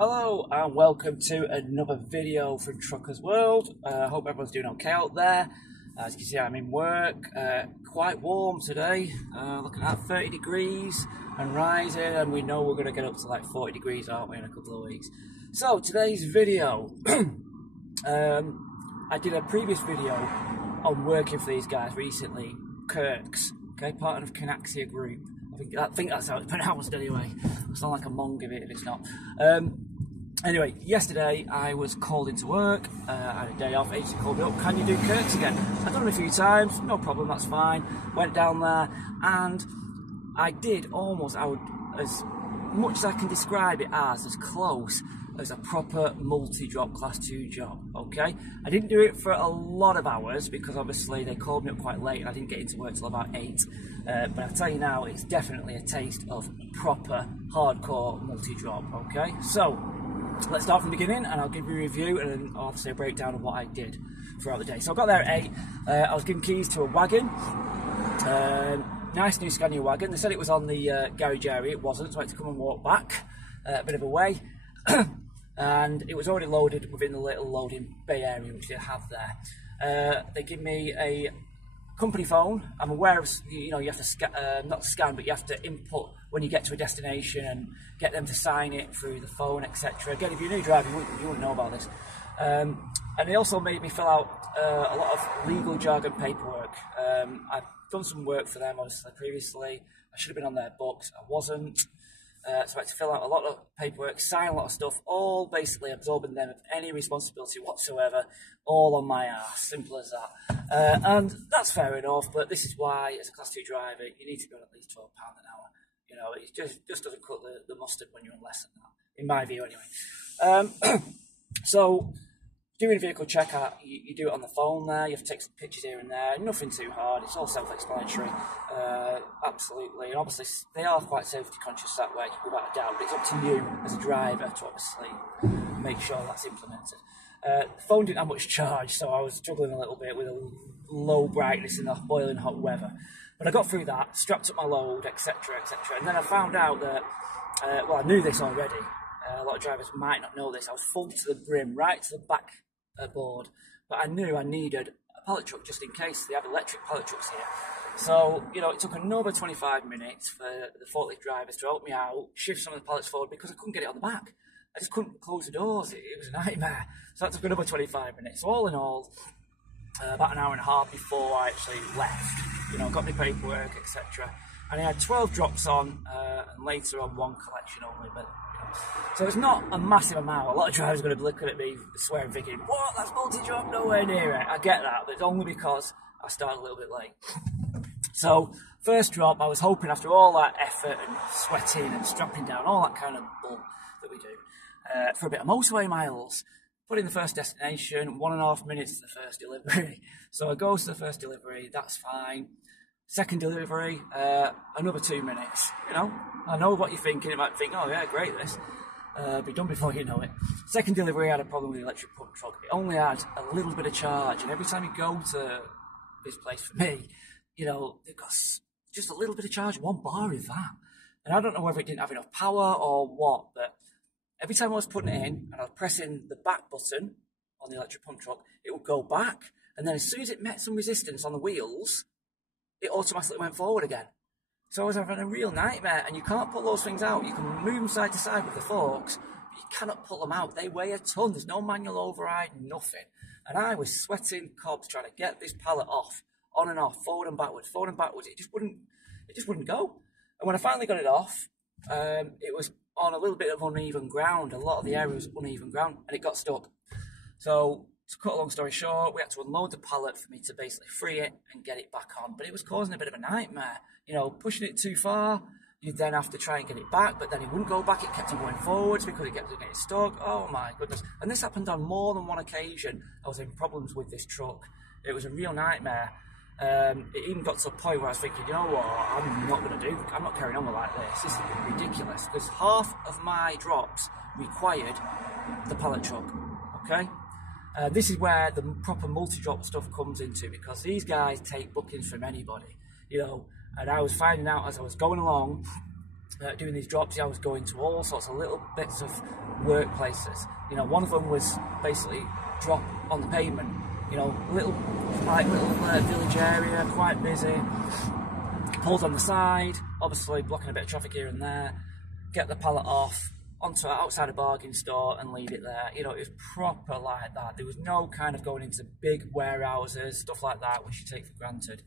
Hello and welcome to another video from Truckers World. Hope everyone's doing okay out there. As you can see, I'm in work, quite warm today, looking at 30 degrees and rising, and we know we're going to get up to like 40 degrees, aren't we, in a couple of weeks. So today's video, I did a previous video on working for these guys recently, Kirks, okay, part of Canaxia Group. I think that's how it's pronounced anyway. I sound like a Mong if it's not. Anyway, yesterday I was called into work. I had a day off. Agency called me up. Can you do Kirks again? I've done it a few times. No problem. That's fine. Went down there and I did almost. As much as I can describe it as close as a proper multi-drop class 2 job. Okay. I didn't do it for a lot of hours because obviously they called me up quite late and I didn't get into work till about 8. But I'll tell you now, it's definitely a taste of proper hardcore multi-drop. Okay. So let's start from the beginning and I'll give you a review and then obviously a breakdown of what I did throughout the day. So I got there at 8, I was given keys to a wagon, nice new Scania wagon. They said it was on the garage area, it wasn't, so I had to come and walk back a bit of a way. And it was already loaded within the little loading bay area which they have there. They give me a company phone. I'm aware of, you have to not scan, but you have to input when you get to a destination and get them to sign it through the phone, etc. Again, if you're a new driver, you wouldn't know about this. And they also made me fill out a lot of legal jargon paperwork. I've done some work for them, obviously, previously. I should have been on their books. I wasn't. So I had to fill out a lot of paperwork, sign a lot of stuff, all basically absorbing them of any responsibility whatsoever, all on my ass, simple as that. And that's fair enough, but this is why, as a Class 2 driver, you need to be on at least £12 an hour. You know, it just doesn't cut the mustard when you're on less than that, in my view anyway. So, doing a vehicle check out, you do it on the phone there, you have to take some pictures here and there, nothing too hard, it's all self-explanatory, absolutely, and obviously they are quite safety conscious that way, without a doubt, but it's up to you as a driver to obviously make sure that's implemented. The phone didn't have much charge, so I was struggling a little bit with a low brightness in the boiling hot weather, but I got through that, strapped up my load, etc, etc, and then I found out that, well, I knew this already, a lot of drivers might not know this, I was full to the brim, right to the back board, but I knew I needed a pallet truck just in case. They have electric pallet trucks here. So, it took another 25 minutes for the forklift drivers to help me out, shift some of the pallets forward because I couldn't get it on the back. I just couldn't close the doors. It was a nightmare. So that took another 25 minutes. So all in all, about an hour and a half before I actually left, got my paperwork, etc. And I had 12 drops on, and later on 1 collection only, but so it's not a massive amount. A lot of drivers are going to be looking at me swearing, thinking, what, that's multi-drop, nowhere near it. I get that, but it's only because I started a little bit late. So, first drop, I was hoping after all that effort and sweating and strapping down, all that kind of bull that we do, for a bit of motorway miles, put in the first destination, 1.5 minutes to the first delivery. So I go to the first delivery, that's fine. Second delivery, another 2 minutes, I know what you're thinking. You might think, oh yeah, great this. Be done before you know it. Second delivery, I had a problem with the electric pump truck. It only had a little bit of charge, and every time you go to this place for me, they've got just a little bit of charge, 1 bar of that. And I don't know whether it didn't have enough power or what, but every time I was putting it in, and I was pressing the back button on the electric pump truck, it would go back, and then as soon as it met some resistance on the wheels, it automatically went forward again. So I was having a real nightmare, and you can't pull those things out. You can move them side to side with the forks, but you cannot pull them out. They weigh a ton. There's no manual override, nothing. And I was sweating cobs trying to get this pallet off, on and off, forward and backwards, forward and backwards. It just wouldn't go. And when I finally got it off, it was on a little bit of uneven ground. A lot of the area was uneven ground, and it got stuck. So, to cut a long story short, we had to unload the pallet for me to basically free it and get it back on. But it was causing a bit of a nightmare. Pushing it too far, you'd then have to try and get it back, but then it wouldn't go back, it kept on going forwards because it kept on getting stuck. Oh my goodness. And this happened on more than one occasion. I was having problems with this truck. It was a real nightmare. It even got to a point where I was thinking, you know what, I'm not carrying on with like this. This is ridiculous. Because half of my drops required the pallet truck, okay? This is where the proper multi-drop stuff comes into, because these guys take bookings from anybody, and I was finding out as I was going along doing these drops, I was going to all sorts of little bits of workplaces. You know, one of them was basically drop on the pavement. You know, little village area, quite busy. Pulled on the side, obviously blocking a bit of traffic here and there. Get the pallet off onto outside a bargain store and leave it there. You know, it was proper like that. There was no kind of going into big warehouses, stuff like that, which you take for granted.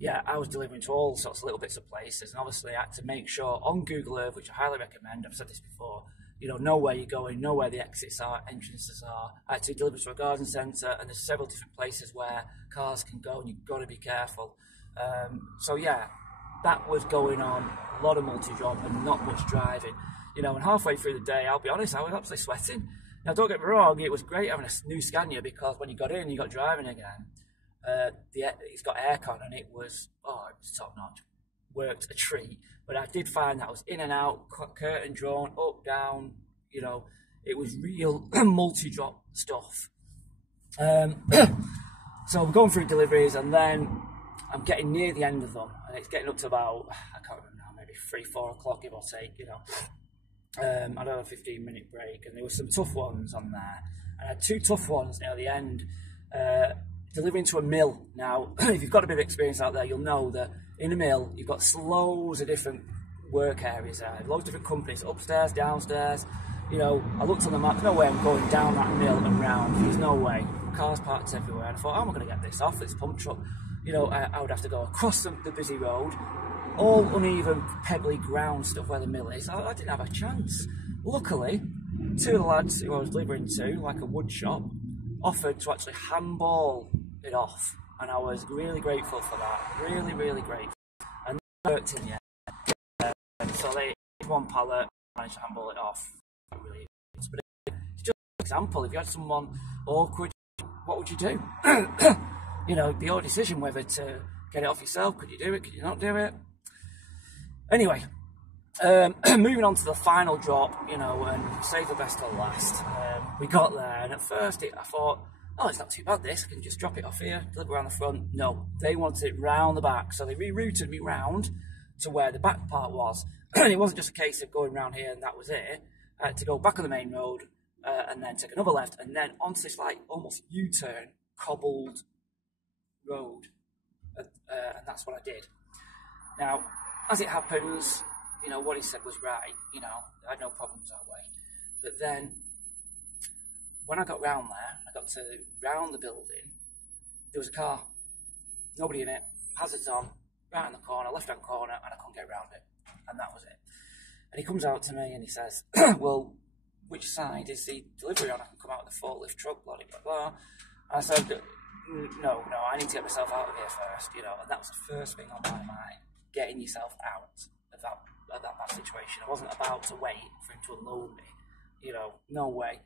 Yeah, I was delivering to all sorts of little bits of places, and obviously I had to make sure on Google Earth, which I highly recommend, I've said this before, you know where you're going, know where the exits are, entrances are. I had to deliver to a garden centre, and there's several different places where cars can go, and you've got to be careful. So yeah, that was going on, a lot of multi-job and not much driving. You know, and halfway through the day, I'll be honest, I was absolutely sweating. Now, don't get me wrong, it was great having a new Scania, because when you got in, you got driving again. It's got aircon, and it was top notch. Worked a treat, but I did find that I was in and out, curtain drawn, up, down. You know, it was real multi-drop stuff. So we're going through deliveries, and then I'm getting near the end of them, and it's getting up to about, I can't remember now, maybe 3-4 o'clock, give or take. You know, I had a 15-minute break, and there were some tough ones on there, and I had 2 tough ones near the end. Delivering to a mill. Now, if you've got a bit of experience out there, you'll know that in a mill, you've got loads of different work areas there, loads of different companies, upstairs, downstairs. You know, I looked on the map, no way I'm going down that mill and round, there's no way. Cars parked everywhere, and I thought, how am I going to get this off, this pump truck? You know, I would have to go across the busy road, all uneven, pebbly ground stuff where the mill is. I didn't have a chance. Luckily, 2 of the lads who I was delivering to, like a wood shop, offered to actually handball it off, and I was really grateful for that. Really, really grateful. And they worked in the end. So they did 1 pallet, managed to handball it off. Really, but it's just an example. If you had someone awkward, what would you do? You know, it'd be your decision whether to get it off yourself. Could you do it? Could you not do it? Anyway, moving on to the final drop, you know, and save the best till last. We got there, and at first I thought, oh, it's not too bad this, I can just drop it off here, deliver around the front. No, they wanted it round the back, so they rerouted me round to where the back part was. And it wasn't just a case of going round here and that was it. I had to go back on the main road, and then take another left, and then onto this like almost U-turn, cobbled road. And that's what I did. Now, as it happens, you know, what he said was right, you know, I had no problems that way. But then, when I got round there, I got to round the building, there was a car, nobody in it, hazards on, right in the corner, left-hand corner, and I couldn't get around it. And that was it. And he comes out to me and he says, well, which side is the delivery on? I can come out with a forklift truck, blah, blah, blah. And I said, no, I need to get myself out of here first, you know. And that was the first thing on my mind, getting yourself out of that bad situation. I wasn't about to wait for him to unload me, you know, no way.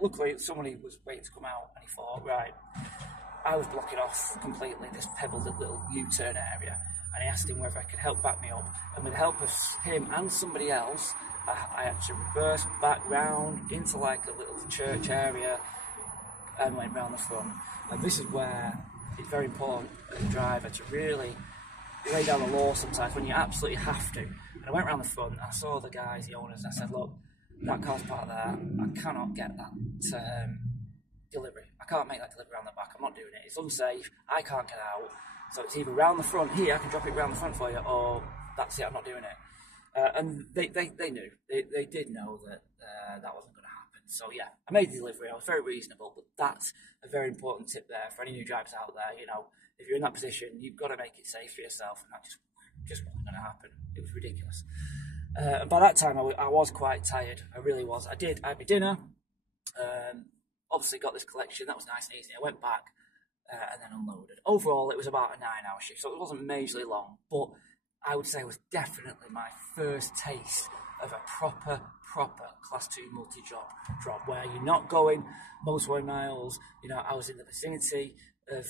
Luckily, somebody was waiting to come out, and he thought, right, I was blocking off completely this pebbled little U-turn area, and he asked him whether I could help back me up, and with the help of him and somebody else, I had to reverse back round into like a little church area and went round the front. And this is where it's very important as a driver to really lay down the law sometimes when you absolutely have to. And I went round the front, and I saw the guys, the owners, and I said, look, that car's parked there, I cannot get that delivery. I can't make that delivery around the back, I'm not doing it. It's unsafe, I can't get out. So it's either round the front here, I can drop it round the front for you, or that's it, I'm not doing it. And they knew, they did know that that wasn't going to happen. So yeah, I made the delivery, I was very reasonable, but that's a very important tip there for any new drivers out there. You know, if you're in that position, you've got to make it safe for yourself, and that just wasn't going to happen. It was ridiculous. And by that time, I was quite tired. I really was. I had my dinner. Obviously, got this collection. That was nice and easy. I went back and then unloaded. Overall, it was about a 9-hour shift, so it wasn't majorly long. But I would say it was definitely my first taste of a proper Class 2 multi-job drop, where you're not going motorway miles. You know, I was in the vicinity of,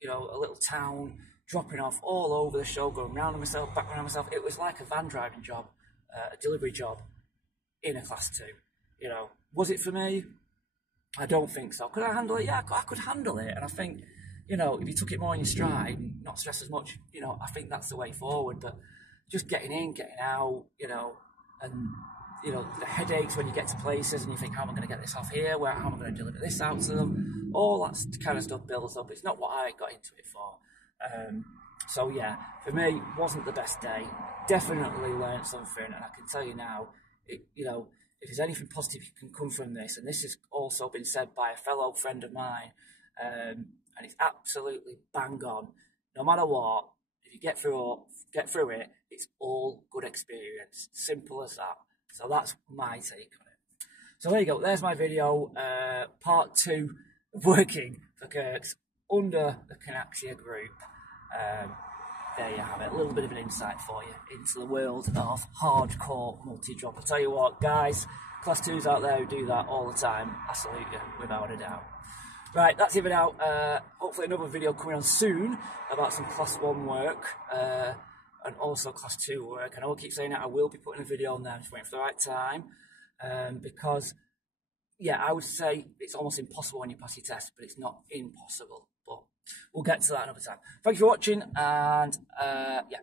you know, a little town, dropping off all over the show, going round on myself, back around myself. It was like a van driving job. A delivery job in a Class 2, you know. Was it for me? I don't think so. Could I handle it? Yeah, I could handle it. And I think, you know, if you took it more in your stride and not stress as much, you know, I think that's the way forward. But just getting in, getting out, you know, and you know, the headaches when you get to places and you think, how am I going to get this off here? How am I going to deliver this out to them? All that kind of stuff builds up. It's not what I got into it for. So yeah, for me, wasn't the best day. Definitely learned something, and I can tell you now, you know, if there's anything positive you can come from this, and this has also been said by a fellow friend of mine, and it's absolutely bang on. No matter what, if you get through it, it's all good experience. Simple as that. So that's my take on it. So there you go. There's my video, part 2 of working for Kirk's under the Canaxia group. There you have it. A little bit of an insight for you into the world of hardcore multi-drop. I tell you what, guys, Class 2s out there who do that all the time, I salute you without a doubt. Right, that's it for now. Hopefully another video coming on soon about some Class 1 work and also Class 2 work. And I will keep saying that I will be putting a video on there. I'm just waiting for the right time because, yeah, I would say it's almost impossible when you pass your test, but it's not impossible. But we'll get to that another time. Thank you for watching, and yeah.